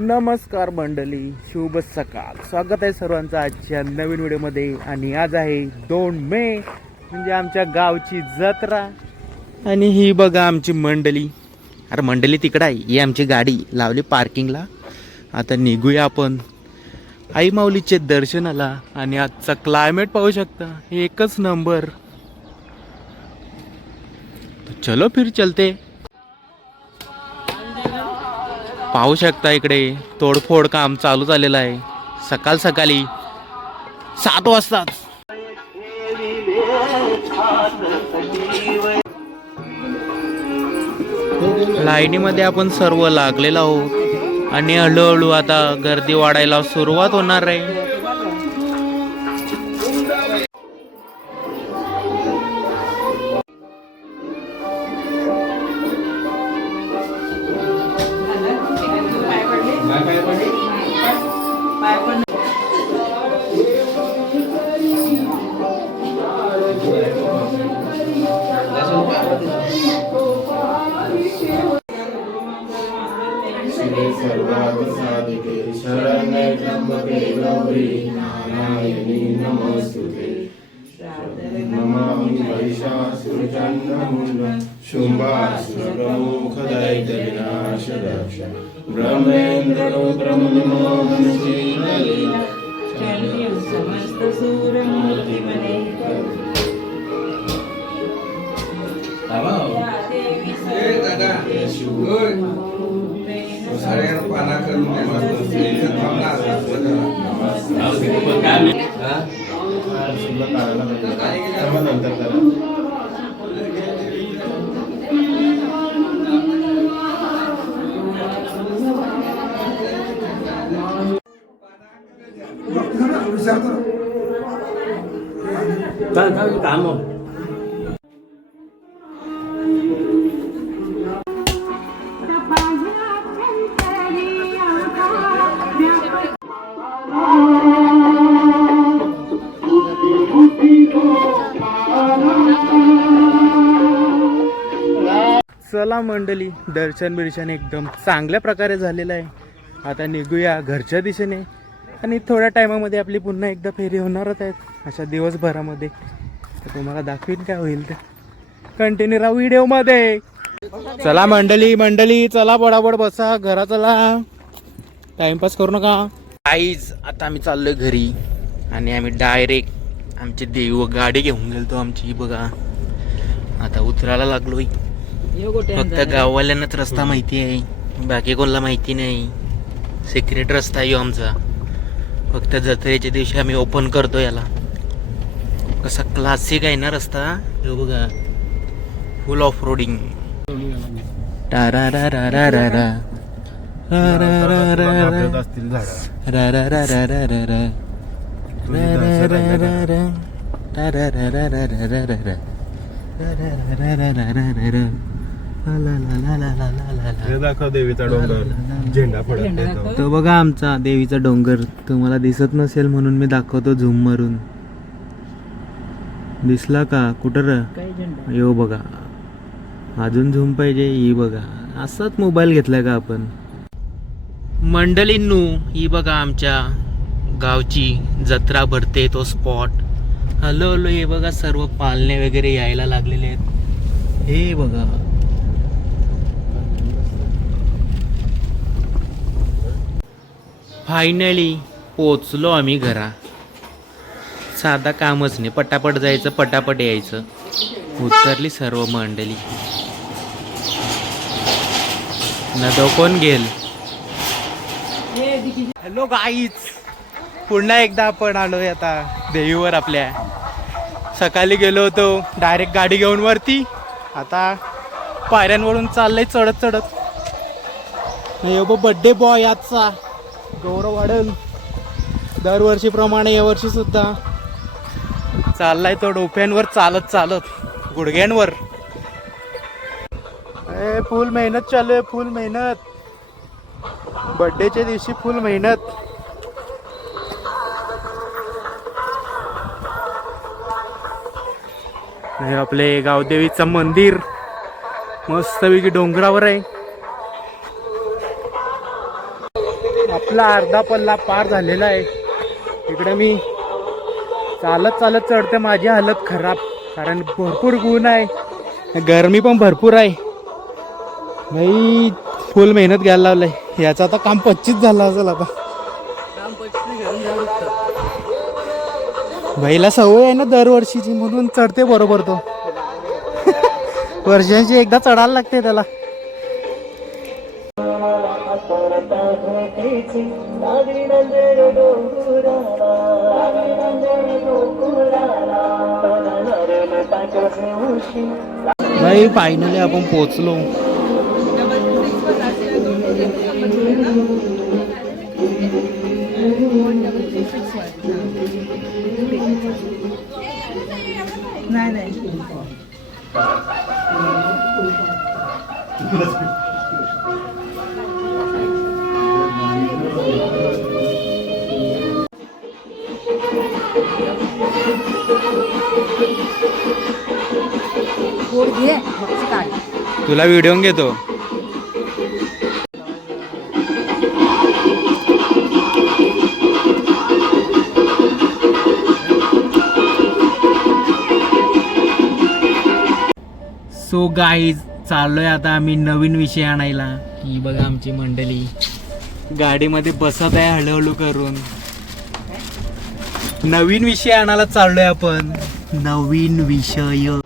नमस्कार मंडळी, शुभ सकाळ. स्वागत आहे सर्वांचं आजच्या नवीन व्हिडिओमध्ये. आणि आज आहे 2 मे, म्हणजे आमच्या गावची जत्रा. आणि ही बघा आमची मंडळी. अरे मंडळी तिकडं आहे, ही आमची गाडी लावली पार्किंगला. आता निघूया आपण आई माऊलीचे दर्शनाला. आणि आजचा क्लायमेट पाहू शकता, एकच नंबर. चलो फिर चलते. पाहू शकता इकडे तोडफोड काम चालू झालेलं आहे सकाळ सकाळी 7 वाजता. लाईनीमध्ये आपण सर्व लागलेलो आहोत आणि हळूहळू आता गर्दी वाढायला सुरुवात होणार आहे. शरण्ये त्र्यंबके गौरी नारायणी नमोस्तुते. नमामि महिषासुरचण्डमुण्डं शुम्भासुरप्रमुख दैत्यविनाशदक्ष ब्रह्मेन्द्ररुद्रमुनिमोहनशीललीला चण्ड्यं समस्तसूरमूर्तिमने. पाना करून काम चला मंडळी, दर्शन बिर्शन एकदम चांगल्या प्रकारे झालेलं आहे. आता निघूया घरच्या दिशेने. आणि थोड्या टायमामध्ये आपली पुन्हा एकदा फेरी होणारच आहेत अशा दिवसभरामध्ये. तर तुम्हाला दाखवीन काय होईल ते. कंटिन्यू राहा व्हिडिओमध्ये. चला मंडळी चला बडाबड बसा, घरा चला, टाइमपास करू नका. आईज आता आम्ही चाललोय घरी. आणि आम्ही डायरेक्ट आमची देव गाडी घेऊन गेलतो आमची. बघा आता उतरायला लागलोय. फक्त गाववाल्यांनाच रस्ता माहिती आहे, बाकी कोणाला माहिती नाही. सिक्रेट रस्ता आहे आमचा. फक्त जत्रेच्या दिवशी आम्ही ओपन करतो याला. कसा क्लासिक आहे ना रस्ता. जो बघा फुल ऑफ रोडिंग. देवीचा डोंगर झेंडा फडकतो तो बघा आमचा देवीचा डोंगर. तुम्हाला दिसत नसेल म्हणून मी दाखवतो झूम मारून. दिसला का कुठं र? यो बघा, अजून झूम पाहिजे. ही बघा, असाच मोबाईल घेतलाय का आपण. मंडळींनू ही बघा आमच्या गावची जत्रा भरते तो स्पॉट. हॅलो हे बघा सर्व पालणे वगैरे यायला लागलेले आहेत. हे बघा फायनली पोचलो आम्ही घरा. साधा कामच नाही, पटापट जायचं पटापट यायचं. उतरली सर्व मंडळी. नदो कोण गेल. हॅलो गाईज, पुन्हा एकदा आपण आलोय आता देवीवर आपल्या. सकाळी गेलो होतो डायरेक्ट गाडी घेऊन वरती. आता पायऱ्यांवरून चाललंय चढत चढत. बड्डे बॉय आजचा गौरव वाढेल दरवर्षीप्रमाणे यावर्षी सुद्धा. चाललाय तो डोक्यांवर चालत चालत गुडघ्यांवर. फुल मेहनत चालू आहे, फुल मेहनत. बड्डेच्या दिवशी फुल मेहनत. हे आपले गावदेवीचं मंदिर मस्तपैकी डोंगरावर आहे. आपला अर्धा पल्ला पार झालेला आहे. इकडे मी चालत चालत चढते, माझी हालत खराब, कारण भरपूर ऊन आहे, गरमी पण भरपूर आहे. भाई फुल मेहनत घ्यायला लावलंय. याचा आता काम 25 झाला असेल आता. भाईला सवय आहे ना दरवर्षीची, म्हणून चढते बरोबर तो. वर्षांची एकदा चढायला लागते त्याला. भाई फायनली आपण पोहोचलो. तुला व्हिडिओ घेतो. सो गाईज चाललोय आता आम्ही नवीन विषय आणायला. ही बघा आमची मंडळी गाडीमध्ये बसत आहे हळूहळू करून. नवीन विषय आणायला चाललोय आपण. नवीन विषय.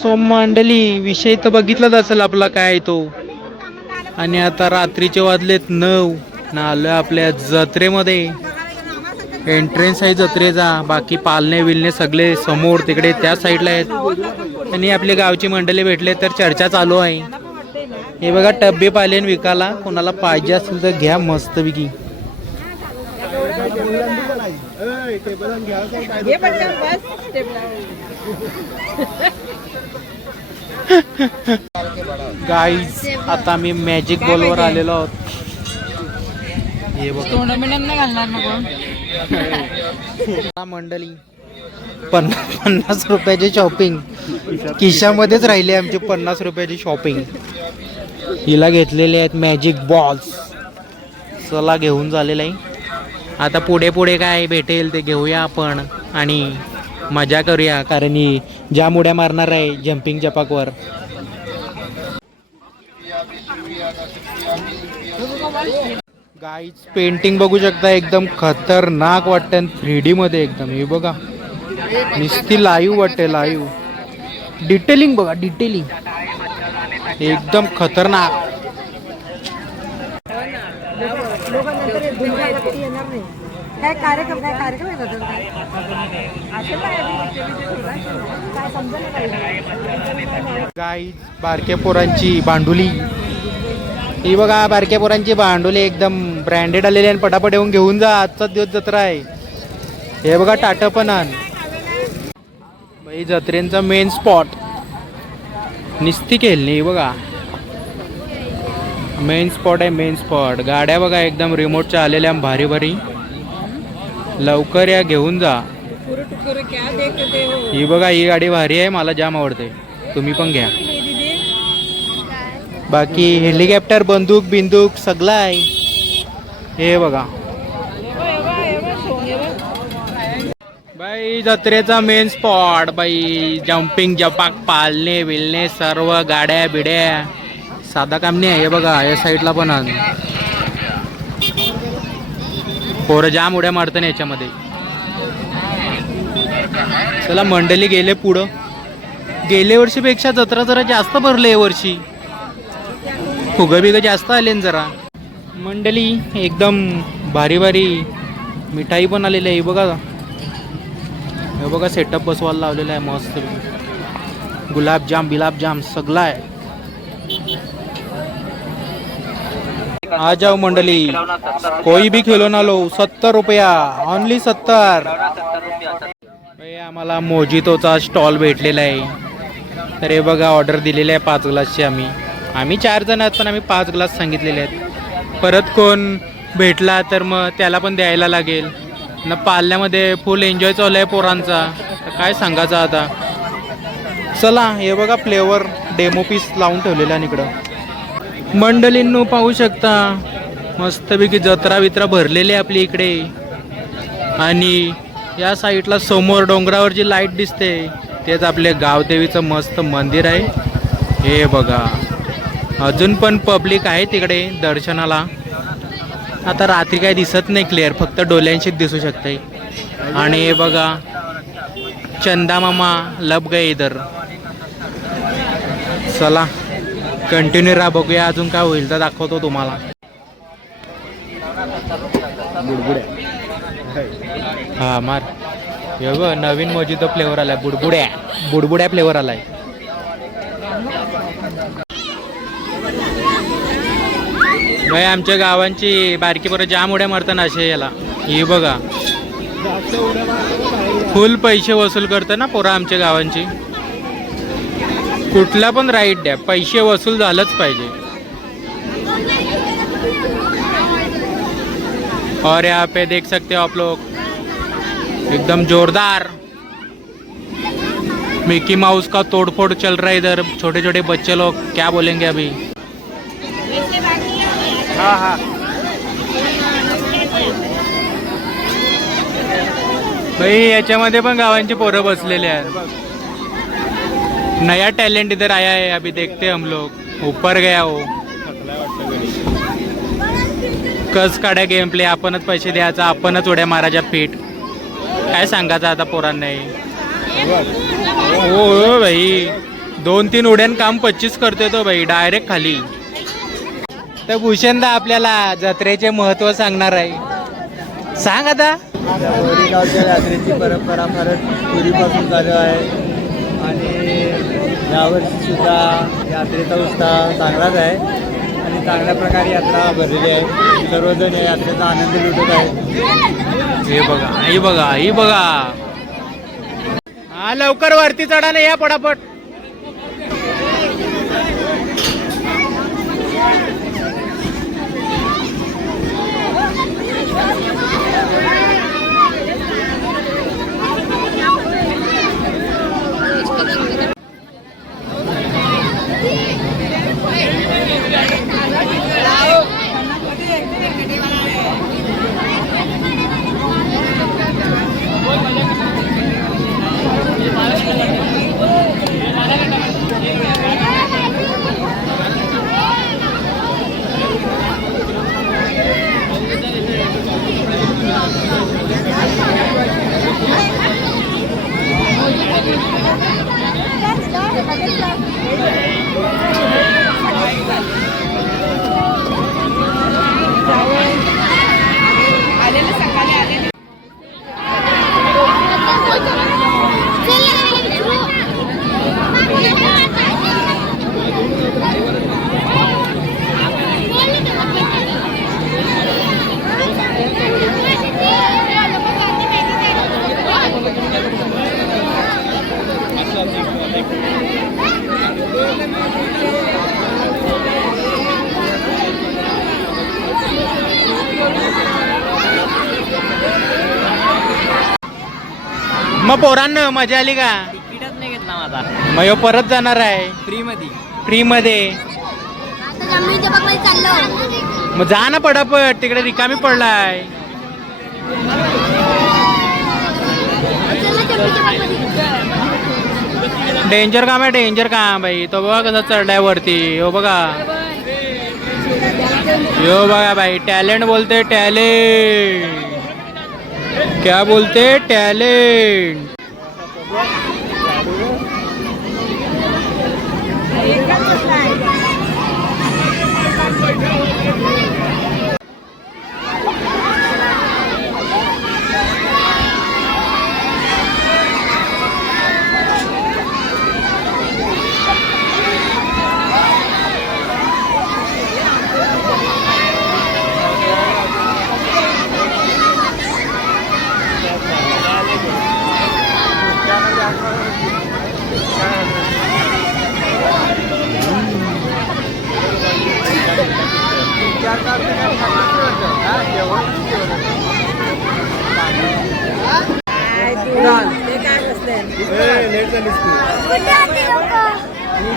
सो मंडळी विषय तर बघितलाच असेल आपला काय आहे तो. आणि आता रात्रीचे वाजलेत 9 ना आलोय आपल्या जत्रेमध्ये. एंट्रन्स आहे जत्रेचा. बाकी पालणे विलणे सगळे समोर तिकडे त्या साईडला आहेत. आणि आपले गावची मंडळी भेटले तर चर्चा चालू आहे. हे बघा टब्बे पालेन विकायला, कोणाला पाहिजे असेल तर घ्या मस्तपैकी. गाईज आता मी मॅजिक बॉलवर आलेलो आहोत. हे बघा मंडळी 50 रुपयाची शॉपिंग खिशामध्येच राहिली आमची. 50 रुपयाची शॉपिंग हिला घेतलेले आहेत मॅजिक बॉल्स. चला घेऊन झालेलं आहे. आता पुढे पुढे काय भेटेल ते घेऊया आपण आणि मजा करूया, कारण ही ज्या मुड्या मारणार आहे जम्पिंग जपाकवर. गाईज पेंटिंग बघू शकता, एकदम खतरनाक वाटतं 3D मध्ये एकदम. हे बघा नुसती लाईव्ह वाटते, लाईव्ह. डिटेलिंग बघा, डिटेलिंग एकदम खतरनाक. काय कार्यक्रम गाईज बारक्या पोरांची भांडुली. ही बघा बारक्या पोरांची भांडुली एकदम ब्रँडेड आलेली आहे. पटापट येऊन घेऊन जा, आजचा दिवस जत्रा आहे. हे बघा टाटा पण आण. भाई जत्रेंचा मेन स्पॉट निस्ती खेळणी बघा. मेन स्पॉट आहे, मेन स्पॉट. गाड्या बघा एकदम रिमोटच्या आलेल्या भारी भारी. लवकर या घेऊन जा. ही बघा ही गाडी भारी आहे, मला जाम आवडते. तुम्ही पण घ्या. बाकी हेलिकॉप्टर बंदूक बिंदूक सगळं आहे. हे बघा बाई जत्रेचा मेन स्पॉट. बाई जम्पिंग जपाक पालणे बिलणे सर्व गाड्या बिड्या. साधा काम नाही आहे. हे बघा या साईडला पण पोरं जाम उड्या मारतं ना याच्यामध्ये. चला मंडळी गेले पुढं. गेल्या वर्षीपेक्षा जत्रा जरा जास्त भरले वर्षी. फुगं बिगं जास्त आले न जरा. मंडळी एकदम भारी भारी मिठाई पण आलेली आहे बघा. हे बघा सेटअप बसवायला लावलेला आहे मस्त. गुलाबजाम बिलाबजाम सगळं आहे. आ जाओ मंडळी, कोई भी खिलौना लो 70 रुपया, ओनली 70. आम्हाला मोजितोचा स्टॉल भेटलेला आहे. तर हे बघा ऑर्डर दिलेली आहे 5 ग्लासची. आम्ही 4 जण आहोत पण आम्ही 5 ग्लास सांगितलेले आहेत. परत कोण भेटला तर मग त्याला पण द्यायला लागेल न. पाल्यामध्ये फुल एन्जॉय चालू आहे पोरांचा. तर काय सांगायचं आता. चला हे बघा फ्लेवर डेमो पीस लावून ठेवलेला आहे इकडं. मंडळींनो पाहू शकता मस्तपैकी जत्रा वित्रा भरलेली आहे आपली इकडे. आणि या साईडला समोर डोंगरावर जी लाईट दिसते तेच आपले गावदेवीचं मस्त मंदिर आहे. हे बघा अजून पण पब्लिक आहे तिकडे दर्शनाला. आता रात्री काही दिसत नाही क्लिअर, फक्त डोल्यांशीच दिसू शकते. आणि हे बघा चंदा मामा लब गए इधर. चला कंटिन्यू राहा, बघूया अजून काय होईल तर दाखवतो तुम्हाला. हा मार. हे बघ नवीन मोजितो फ्लेवर आलाय. बुडबुड्या फ्लेवर आलाय. भाई आमच्या गावांची बारकी पोरं जाम उड्या मारताना असे याला. हे बघा फुल पैसे वसूल करतं ना पोरं आमच्या गावांची. कुठला पण राईड द्या, पैसे वसूल झालंच पाहिजे. और यहाँ पे देख सकते हो आप लोग एकदम जोरदार मिकी माउस का तोड़फोड़ चल रहा है इधर. छोटे छोटे बच्चे लोग क्या बोलेंगे अभी. हाँ हाँ भाई याच्यामध्ये पण गावांची पोरं बसलेले आहेत. नया टैलेंट इधर आया है, अभी देखते हम लोग. ऊपर गया हो कस काढ्या गेम प्ले. आपणच पैसे द्यायचा, आपणच उड्या मारायच्या पीठ. काय सांगायचं आता पोरांना. हो भाई 2-3 उड्यान काम 25 करते तो भाई डायरेक्ट खाली. तर भूषणदा आपल्याला जत्रेचे महत्त्व सांगणार आहे. सांग आता. गावच्या यात्रेची परंपरा फारच पूर्वीपासून चालू आहे आणि यावर्षी सुद्धा यात्रेचा उत्साह चांगलाच आहे आणि चांगल्या प्रकारे यात्रा भरलेली आहे. सर्वजण या यात्रेचा आनंद लुटत आहेत. हे बघा ही बघा ही बघा. हा लवकर वरती चढा ना या पटापट. मग पोरांना मजा आली का. तिकीटच नाही घेतला माझा. मग ह्यो परत जाणार आहे फ्री मध्ये. मग जा ना पटापट, तिकडे रिकामी पडलाय. डेंजर काम आहे, डेंजर काम भाई. तो बघा कसा चढलाय वरती. हो बघा यो बघा भाई टॅलेंट बोलते टॅलेंट. क्या बोलते टॅलेंट.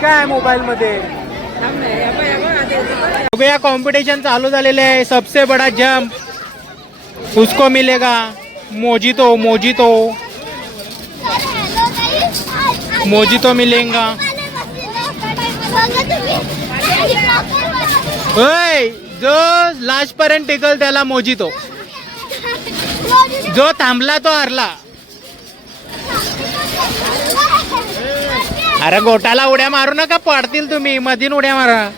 काय मोबाईल मध्ये बघूया. कॉम्पिटिशन चालू झालेले आहे. सबसे बडा जंप उसको मिलेगा मोजितो. मोजितो मोजितो मिलेगा. ओय, जो लास्ट पर्यंत टिकल त्याला मोजितो. जो थांबला तो हरला. अरे गोटाला उड्या मारू नका, पडतील तुम्ही. मधीन उड्या मारा.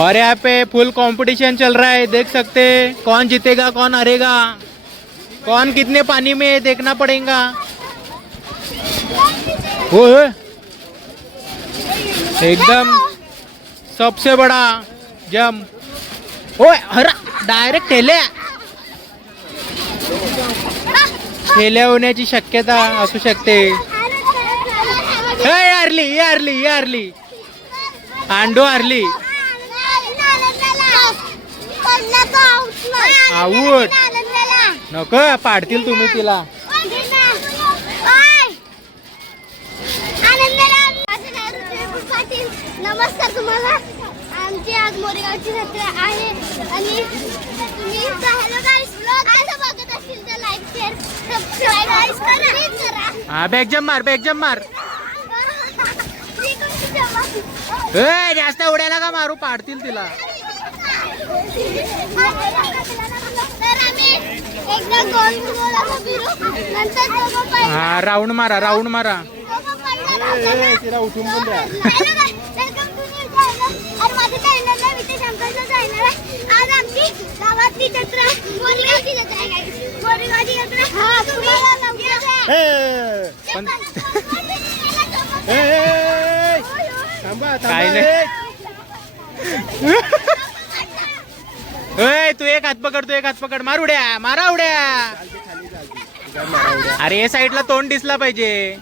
और यहाँ पे फुल कंपटीशन चल रहा है, देख सकते कौन जीतेगा कौन हारेगा, कौन कितने पानी में है देखना पड़ेगा. वो एकदम सबसे बड़ा जंप. ओए हरा डायरेक्ट ठेल्या होण्याची शक्यता असू शकते. हारली हारली हारली. आंडो हारली. आऊट नको, पाडतील तुम्ही तिला. नमस्कार तुम्हाला. आमची आज मोरेगावची जत्रा आहे आणि तुम्ही हॅलो गाईस ब्लॉग असं बघत असतील तर लाईक शेअर सबस्क्राईब करा. हा बॅग जम मार, बॅग जम मार. ए जास्त उड्या नका मारू, पाडतील तिला. तर आम्ही एकदा गोल गोल असं फिरू, नंतर दोघं पाय हा राऊंड मारा, राऊंड मारा. दोघं पडणार. तिला उठून बोल द्या. आणि माझं चॅनलला विशेष अंकाचं जाणार आहे. आज आमची गावातली जत्रा मोरेगावची जत्रा आहे. मोरेगावची जत्रा हा तुम्हाला काय नाही. तू एक हात पकड, तू एक हात पकड. मार उड्या, मारा उड्या. अरे या साईडला तोंड दिसला पाहिजे.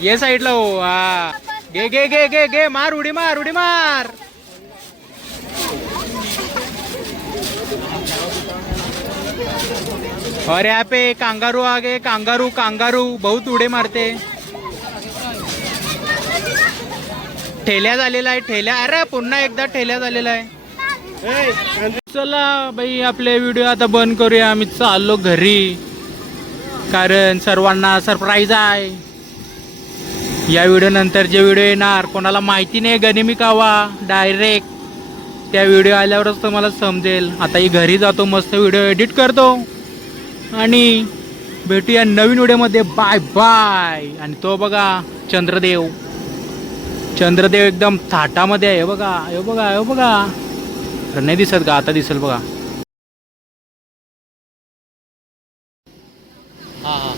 ये साईडला हो. हा घे घे घे घे घे. मार उडी मार, उडी मार. और यहाँ पे कांगारू आ गए. कांगारू कांगारू बहुत उडे मारते. ठेल्या झालेला आहे, ठेल्या. अरे पुन्हा एकदा ठेल्या झालेला आहे. चला बाई, आपले व्हिडिओ आता बंद करूया. आम्ही चाललो घरी, कारण सर्वांना सरप्राईज आहे. या व्हिडिओ नंतर जे व्हिडिओ येणार कोणाला माहिती नाही गनिमी कावा, डायरेक्ट त्या व्हिडिओ आल्यावरच तुम्हाला समजेल. आता ही घरी जातो, मस्त व्हिडिओ एडिट करतो आणि भेटूया नवीन व्हिडिओमध्ये. Bye bye. आणि तो बघा चंद्रदेव, चंद्रदेव एकदम थाटामध्ये आहे. बघा हे बघा हे बघा. नाही दिसत का? आता दिसेल बघा. हा हा